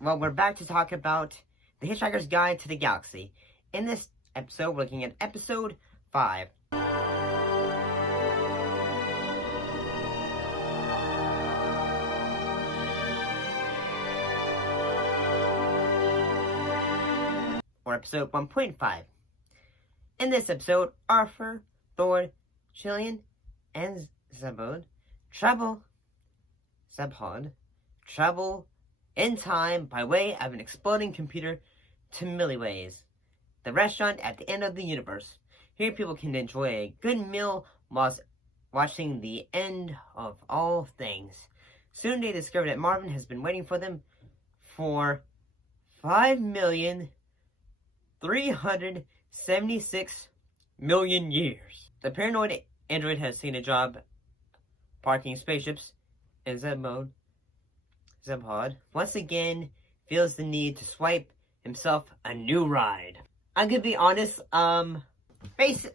Well, we're back to talk about The Hitchhiker's Guide to the Galaxy. In this episode, we're looking at episode 5. Or episode 1.5. In this episode, Arthur, Thor, Chilean, and Zebod travel in time by way of an exploding computer to Milliways, the restaurant at the end of the universe. Here people can enjoy a good meal whilst watching the end of all things. Soon they discover that Marvin has been waiting for them for 5,376,000,000 years. The paranoid android has seen a job parking spaceships, and Zebod once again feels the need to swipe himself a new ride. I'm gonna be honest, honestly,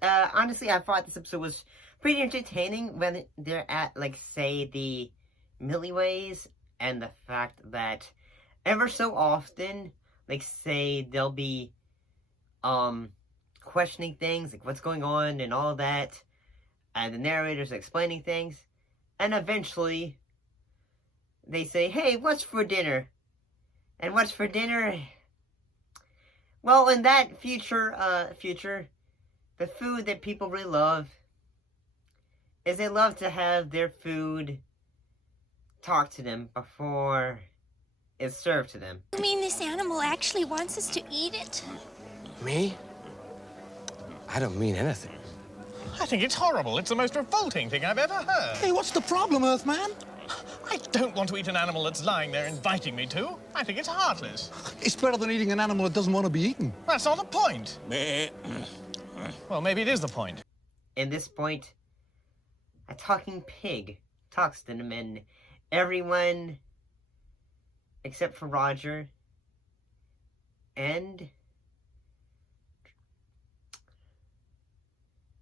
I thought this episode was pretty entertaining when they're at, like, say, the Milliways, and the fact that ever so often, like, say, they'll be, questioning things, like what's going on and all that, and the narrator's explaining things, and eventually they say, hey, what's for dinner? And what's for dinner? Well, in that future, the food that people really love is they love to have their food talk to them before it's served to them. You mean this animal actually wants us to eat it? Me? I don't mean anything. I think it's horrible. It's the most revolting thing I've ever heard. Hey, what's the problem, Earthman? I don't want to eat an animal that's lying there inviting me to. I think it's heartless. It's better than eating an animal that doesn't want to be eaten. That's not the point. Well, maybe it is the point. In this point, a talking pig talks to them, and everyone except for Roger and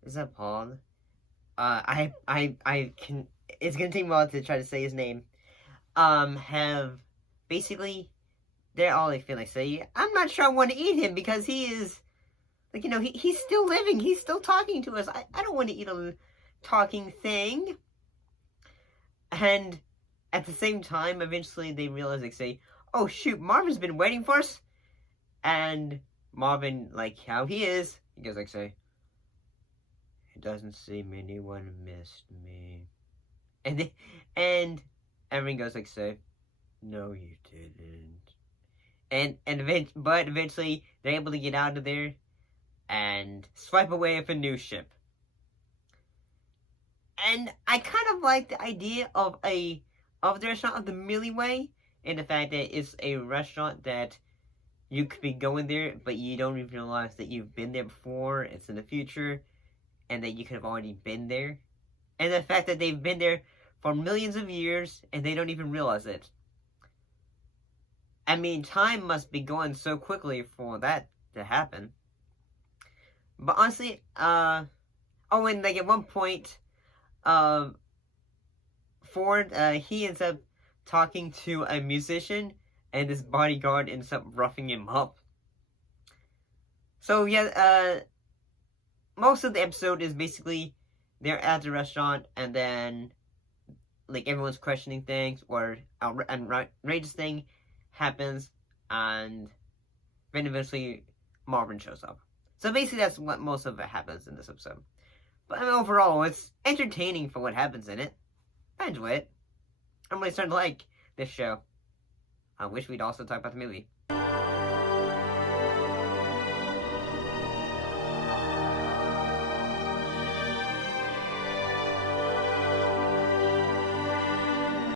is that Paul? I can. It's gonna take me a while to try to say his name. Have basically, they're all like feel like say, I'm not sure I want to eat him because he is, like, he's still living. He's still talking to us. I don't want to eat a talking thing. And at the same time, eventually they realize, like, say, oh shoot, Marvin's been waiting for us. And Marvin, like how he is, he goes like, say, it doesn't seem anyone missed me. And everyone goes like, say, no, you didn't. But eventually they're able to get out of there and swipe away with a new ship. And I kind of like the idea of the restaurant of the Millyway, and the fact that it's a restaurant that you could be going there, but you don't even realize that you've been there before. It's in the future, and that you could have already been there. And the fact that they've been there for millions of years, and they don't even realize it. I mean, time must be going so quickly for that to happen. But honestly, and like at one point, Ford, he ends up talking to a musician, and this bodyguard ends up roughing him up. So yeah, most of the episode is basically they're at the restaurant, and then like everyone's questioning things, or an outrageous thing happens, and then eventually Marvin shows up. So basically that's what most of it happens in this episode. But I mean, overall, it's entertaining for what happens in it. I enjoy it. I'm really starting to like this show. I wish we'd also talk about the movie.